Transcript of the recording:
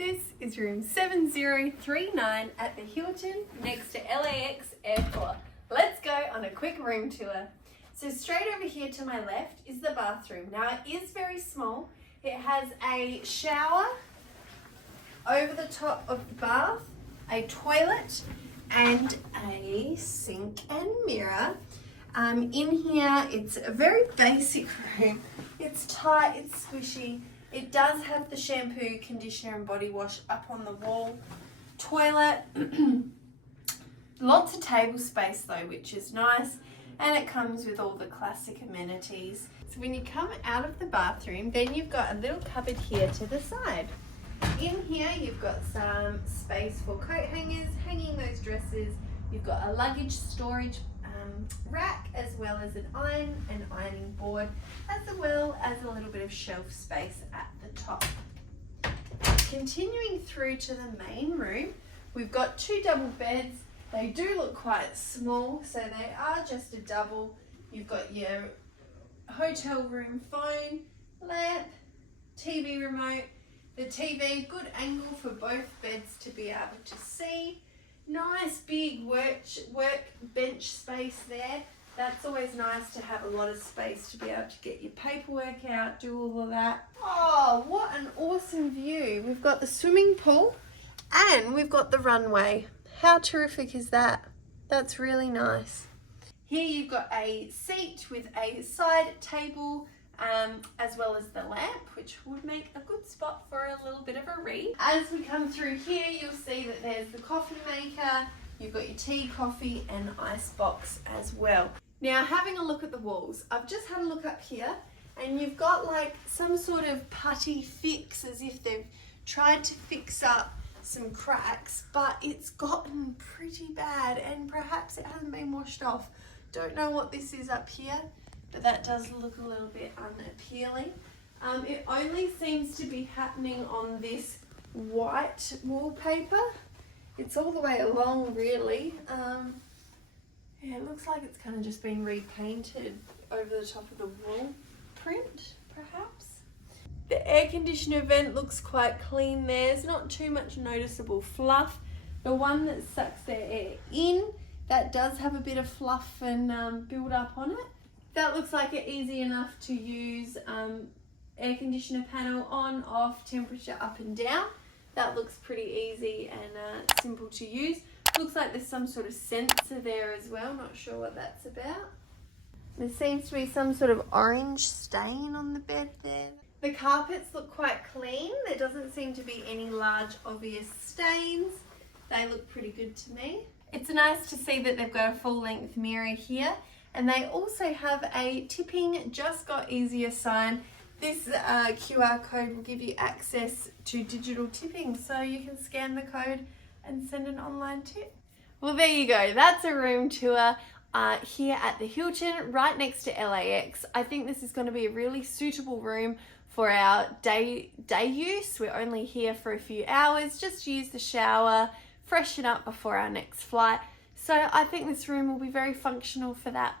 This is room 7039 at the Hilton next to LAX Airport. Let's go on a quick room tour. So straight over here to my left is the bathroom. Now it is very small. It has a shower over the top of the bath, a toilet, and a sink and mirror. In here, it's a very basic room. It's tight, it's squishy. It does have the shampoo, conditioner, and body wash up on the wall. Toilet, lots of table space though, which is nice. And it comes with all the classic amenities. So when you come out of the bathroom, then you've got a little cupboard here to the side. In here, you've got some space for coat hangers, hanging those dresses. You've got a luggage storage rack, as well as an ironing board, as well as a little bit of shelf space at the top. Continuing through to the main room, we've got two double beds. They do look quite small, so they are just a double. You've got your hotel room phone, lamp, TV remote. The TV, good angle for both beds to be able to see. Nice big work bench space there. That's always nice to have a lot of space to be able to get your paperwork out, do all of that. Oh, what an awesome view. We've got the swimming pool and we've got the runway. How terrific is that? That's really nice. Here you've got a seat with a side table, as well as the lamp, which would make a good spot for a little bit of a read. As we come through here, you'll see that there's the coffee maker, you've got your tea, coffee, and ice box as well. Now, having a look at the walls, I've just had a look up here, and you've got like some sort of putty fix, as if they've tried to fix up some cracks, but it's gotten pretty bad, and perhaps it hasn't been washed off. Don't know what this is up here, but that does look a little bit unappealing. It only seems to be happening on this white wallpaper. It's all the way along, really. Yeah, it looks like it's kind of just been repainted over the top of the wall print, perhaps. The air conditioner vent looks quite clean there. There's not too much noticeable fluff. The one that sucks the air in, that does have a bit of fluff and build up on it. That looks like it's easy enough to use. Air conditioner panel on, off, temperature up and down. That looks pretty easy and simple to use. Looks like there's some sort of sensor there as well. Not sure what that's about. There seems to be some sort of orange stain on the bed there. The carpets look quite clean. There doesn't seem to be any large obvious stains. They look pretty good to me. It's nice to see that they've got a full length mirror here. And they also have a tipping just got easier sign. This QR code will give you access to digital tipping, so you can scan the code and send an online tip. Well, there you go. That's a room tour here at the Hilton, right next to LAX. I think this is going to be a really suitable room for our day use. We're only here for a few hours, just use the shower, freshen up before our next flight. So I think this room will be very functional for that.